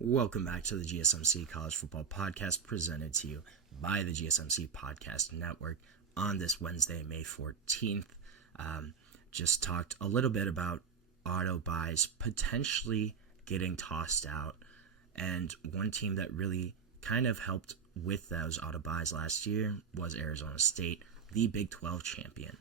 Welcome back to the GSMC College Football Podcast presented to you by the GSMC Podcast Network on this Wednesday, May 14th. Just talked a little bit about auto buys potentially getting tossed out, and one team that really kind of helped with those auto buys last year was Arizona State, the Big 12 champion.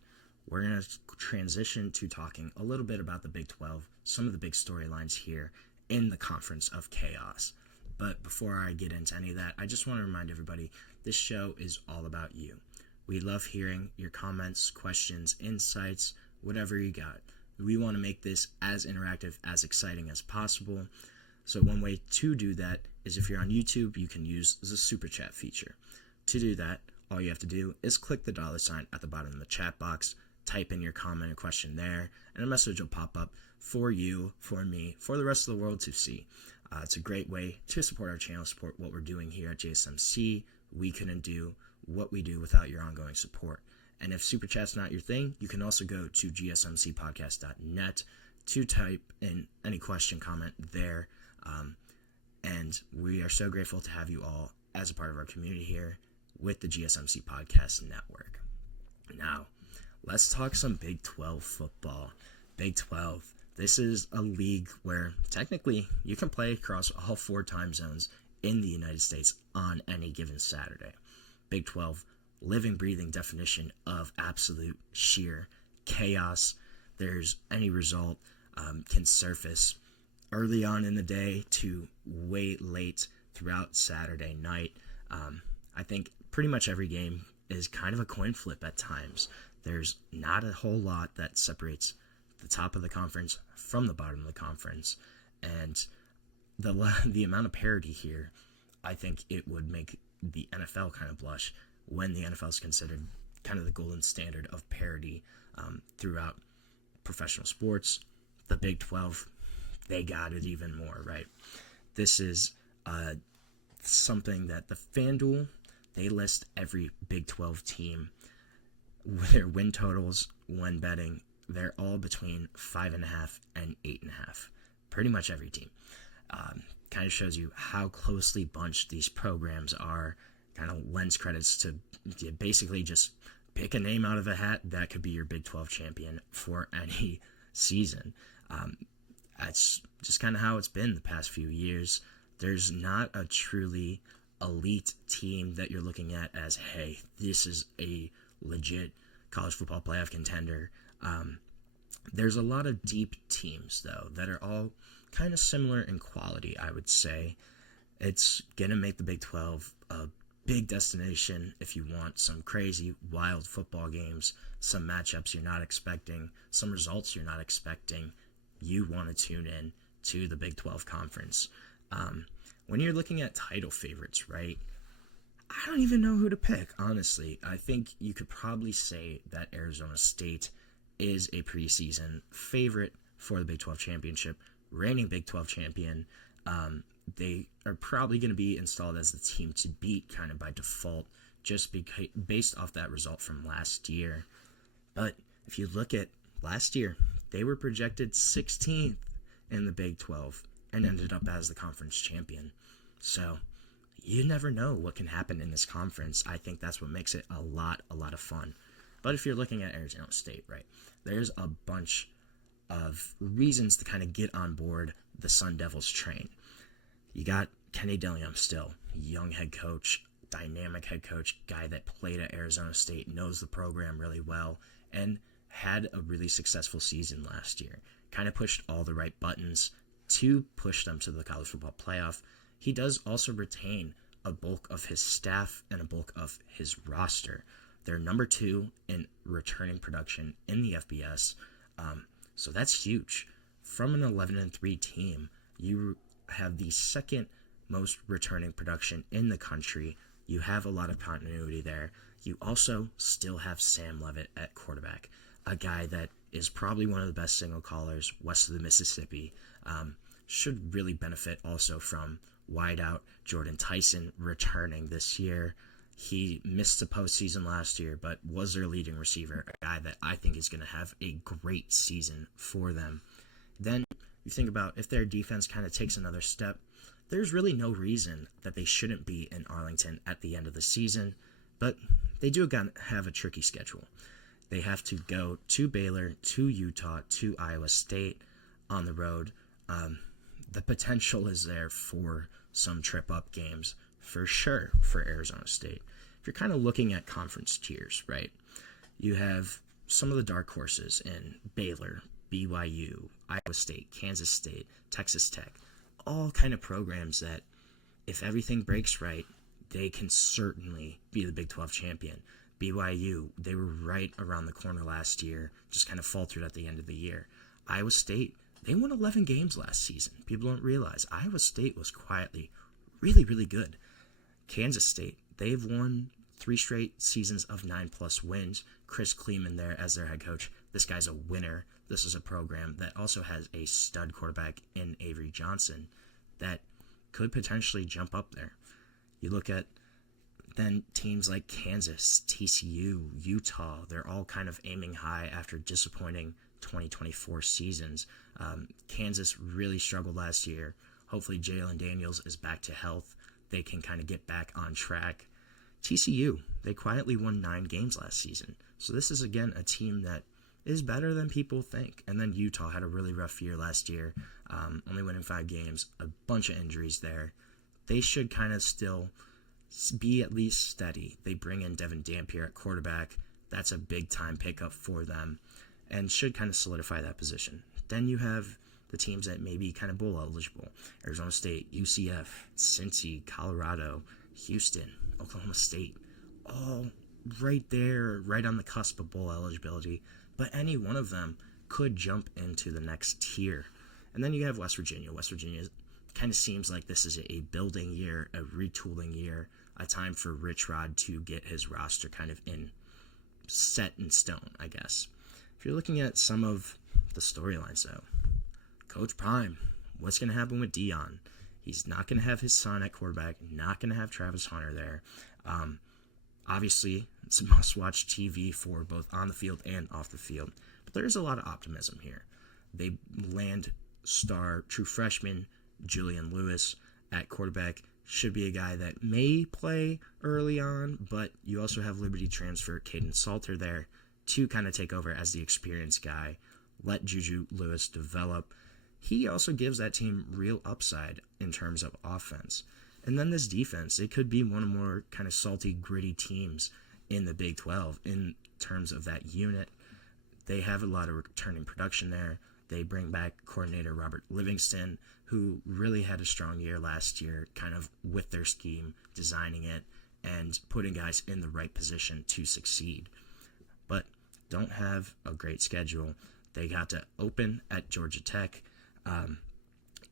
We're going to transition to talking a little bit about the Big 12, some of the big storylines here in the Conference of Chaos. But before I get into any of that, I just want to remind everybody, this show is all about you. We love hearing your comments, questions, insights, whatever you got. We want to make this as interactive, as exciting as possible. So one way to do that is if you're on YouTube, you can use the Super Chat feature. To do that, all you have to do is click the $ at the bottom of the chat box, type in your comment or question there, and a message will pop up for you, for me, for the rest of the world to see. It's a great way to support our channel, support what we're doing here at GSMC. We couldn't do what we do without your ongoing support. And if Super Chat's not your thing, you can also go to gsmcpodcast.net to type in any question, comment there. And we are so grateful to have you all as a part of our community here with the GSMC Podcast Network. Now, let's talk some Big 12 football. Big 12. This is a league where technically you can play across all 4 time zones in the United States on any given Saturday. Big 12, living, breathing definition of absolute sheer chaos. There's any result can surface early on in the day to way late throughout Saturday night. I think pretty much every game is kind of a coin flip at times. There's not a whole lot that separates the top of the conference from the bottom of the conference, and the amount of parity here, I think it would make the NFL kind of blush when the NFL is considered kind of the golden standard of parity throughout professional sports. The Big 12, they got it even more, right? This is something that the FanDuel, they list every Big 12 team, their win totals when betting. They're all between 5.5 and 8.5. Pretty much every team. Kind of shows you how closely bunched these programs are. Kind of lends credits to basically just pick a name out of a hat that could be your Big 12 champion for any season. That's just kind of how it's been the past few years. There's not a truly elite team that you're looking at as, hey, this is a legit college football playoff contender. There's a lot of deep teams, though, that are all kind of similar in quality, I would say. It's going to make the Big 12 a big destination if you want some crazy, wild football games, some matchups you're not expecting, some results you're not expecting. You want to tune in to the Big 12 Conference. When you're looking at title favorites, right, I don't even know who to pick, honestly. I think you could probably say that Arizona State is a preseason favorite for the Big 12 championship, reigning Big 12 champion. They are probably going to be installed as the team to beat kind of by default, just based off that result from last year. But if you look at last year, they were projected 16th in the Big 12 and ended up as the conference champion. So you never know what can happen in this conference. I think that's what makes it a lot of fun. But if you're looking at Arizona State, right, there's a bunch of reasons to kind of get on board the Sun Devils train. You got Kenny Dillingham still, young head coach, dynamic head coach, guy that played at Arizona State, knows the program really well, and had a really successful season last year. Kind of pushed all the right buttons to push them to the college football playoff. He does also retain a bulk of his staff and a bulk of his roster. They're number 2 in returning production in the FBS, so that's huge. From an 11-3 team, you have the second most returning production in the country. You have a lot of continuity there. You also still have Sam Levitt at quarterback, a guy that is probably one of the best signal callers west of the Mississippi. Should really benefit also from wideout Jordan Tyson returning this year. He missed the postseason last year, but was their leading receiver, a guy that I think is going to have a great season for them. Then you think about if their defense kind of takes another step, there's really no reason that they shouldn't be in Arlington at the end of the season, but they do have a tricky schedule. They have to go to Baylor, to Utah, to Iowa State on the road. The potential is there for some trip-up games, for sure, for Arizona State. If you're kind of looking at conference tiers, right, you have some of the dark horses in Baylor, BYU, Iowa State, Kansas State, Texas Tech, all kind of programs that, if everything breaks right, they can certainly be the Big 12 champion. BYU, they were right around the corner last year, just kind of faltered at the end of the year. Iowa State, they won 11 games last season. People don't realize Iowa State was quietly really, really good. Kansas State, they've won 3 straight seasons of 9+ wins. Chris Kleeman there as their head coach. This guy's a winner. This is a program that also has a stud quarterback in Avery Johnson that could potentially jump up there. You look at then teams like Kansas, TCU, Utah, they're all kind of aiming high after disappointing 2024 seasons. Kansas really struggled last year. Hopefully Jalen Daniels is back to health. They can kind of get back on track. TCU, they quietly won 9 games last season. So this is, again, a team that is better than people think. And then Utah had a really rough year last year, only winning 5 games, a bunch of injuries there. They should kind of still be at least steady. They bring in Devin Dampier at quarterback. That's a big-time pickup for them and should kind of solidify that position. Then you have the teams that may be kind of bowl eligible. Arizona State, UCF, Cincy, Colorado, Houston, Oklahoma State, all right there, right on the cusp of bowl eligibility. But any one of them could jump into the next tier. And then you have West Virginia. West Virginia kind of seems like this is a building year, a retooling year, a time for Rich Rod to get his roster kind of set in stone, I guess. If you're looking at some of the storylines, though, Coach Prime, what's going to happen with Dion? He's not going to have his son at quarterback, not going to have Travis Hunter there. Obviously, it's must-watch TV for both on the field and off the field. But there is a lot of optimism here. They land star true freshman Julian Lewis at quarterback. Should be a guy that may play early on, but you also have Liberty transfer Caden Salter there to kind of take over as the experienced guy. Let Juju Lewis develop. He also gives that team real upside in terms of offense. And then this defense, it could be one of more kind of salty, gritty teams in the Big 12 in terms of that unit. They have a lot of returning production there. They bring back coordinator Robert Livingston, who really had a strong year last year, kind of with their scheme, designing it, and putting guys in the right position to succeed. But don't have a great schedule. They got to open at Georgia Tech.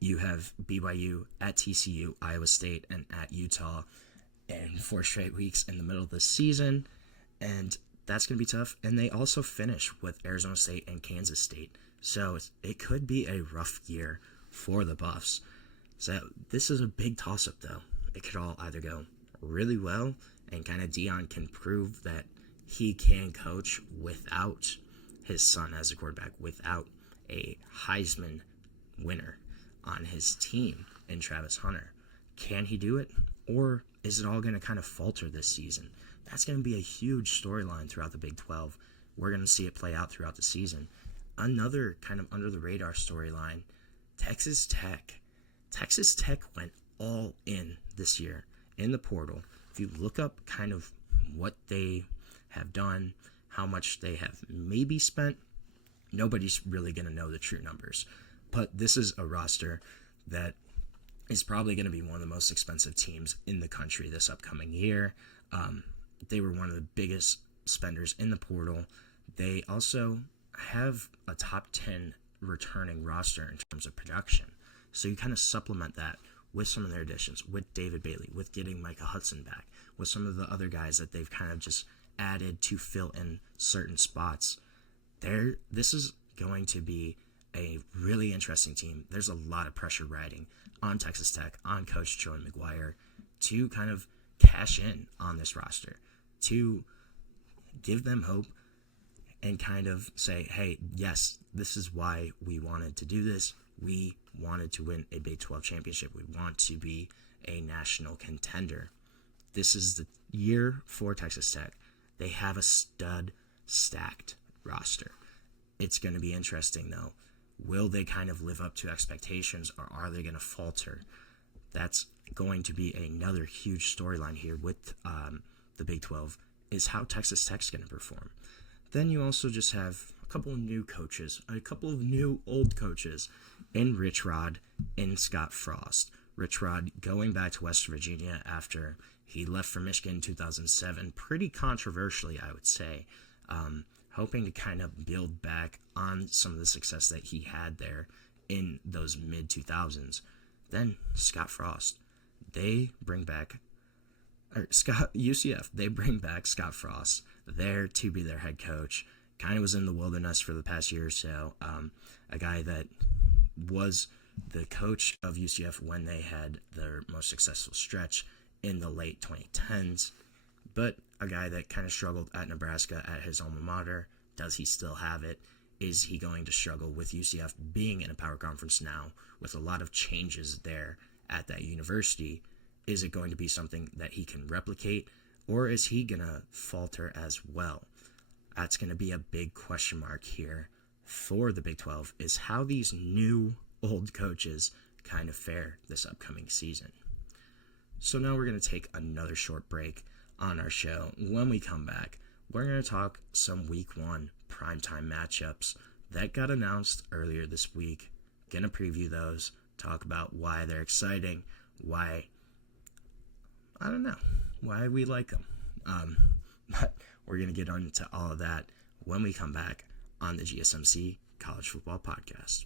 You have BYU at TCU, Iowa State, and at Utah in 4 straight weeks in the middle of the season. And that's going to be tough. And they also finish with Arizona State and Kansas State. So it could be a rough year for the Buffs. So this is a big toss-up, though. It could all either go really well, and kind of Dion can prove that he can coach without his son as a quarterback, without a Heisman winner on his team in Travis Hunter. Can he do it? Or is it all going to kind of falter this season? That's going to be a huge storyline throughout the Big 12. We're going to see it play out throughout the season. Another kind of under-the-radar storyline, Texas Tech. Texas Tech went all in this year in the portal. If you look up kind of what they have done, how much they have maybe spent, nobody's really going to know the true numbers. But this is a roster that is probably going to be one of the most expensive teams in the country this upcoming year. They were one of the biggest spenders in the portal. They also have a top 10 returning roster in terms of production. So you kind of supplement that with some of their additions, with David Bailey, with getting Micah Hudson back, with some of the other guys that they've kind of just added to fill in certain spots. This is going to be a really interesting team. There's a lot of pressure riding on Texas Tech, on Coach Joey McGuire, to kind of cash in on this roster, to give them hope and kind of say, hey, yes, this is why we wanted to do this. We wanted to win a Big 12 championship. We want to be a national contender. This is the year for Texas Tech. They have a stacked roster. It's going to be interesting, though. Will they kind of live up to expectations, or are they going to falter? That's going to be another huge storyline here with the Big 12, is how Texas Tech's going to perform. Then you also just have a couple of new coaches, a couple of new old coaches in Rich Rod and Scott Frost. Rich Rod going back to West Virginia after he left for Michigan in 2007, pretty controversially, I would say, hoping to kind of build back on some of the success that he had there in those mid-2000s. Then Scott Frost, they bring back UCF. They bring back Scott Frost there to be their head coach. Kind of was in the wilderness for the past year or so. A guy that was the coach of UCF when they had their most successful stretch in the late 2010s, but a guy that kind of struggled at Nebraska at his alma mater. Does he still have it? Is he going to struggle with UCF being in a power conference now with a lot of changes there at that university? Is it going to be something that he can replicate, or is he going to falter as well? That's going to be a big question mark here for the Big 12, is how these new old coaches kind of fare this upcoming season. So now we're going to take another short break on our show. When we come back, we're going to talk some Week 1 primetime matchups that got announced earlier this week. Going to preview those, talk about why they're exciting, why we like them. But we're going to get into all of that when we come back on the GSMC College Football Podcast.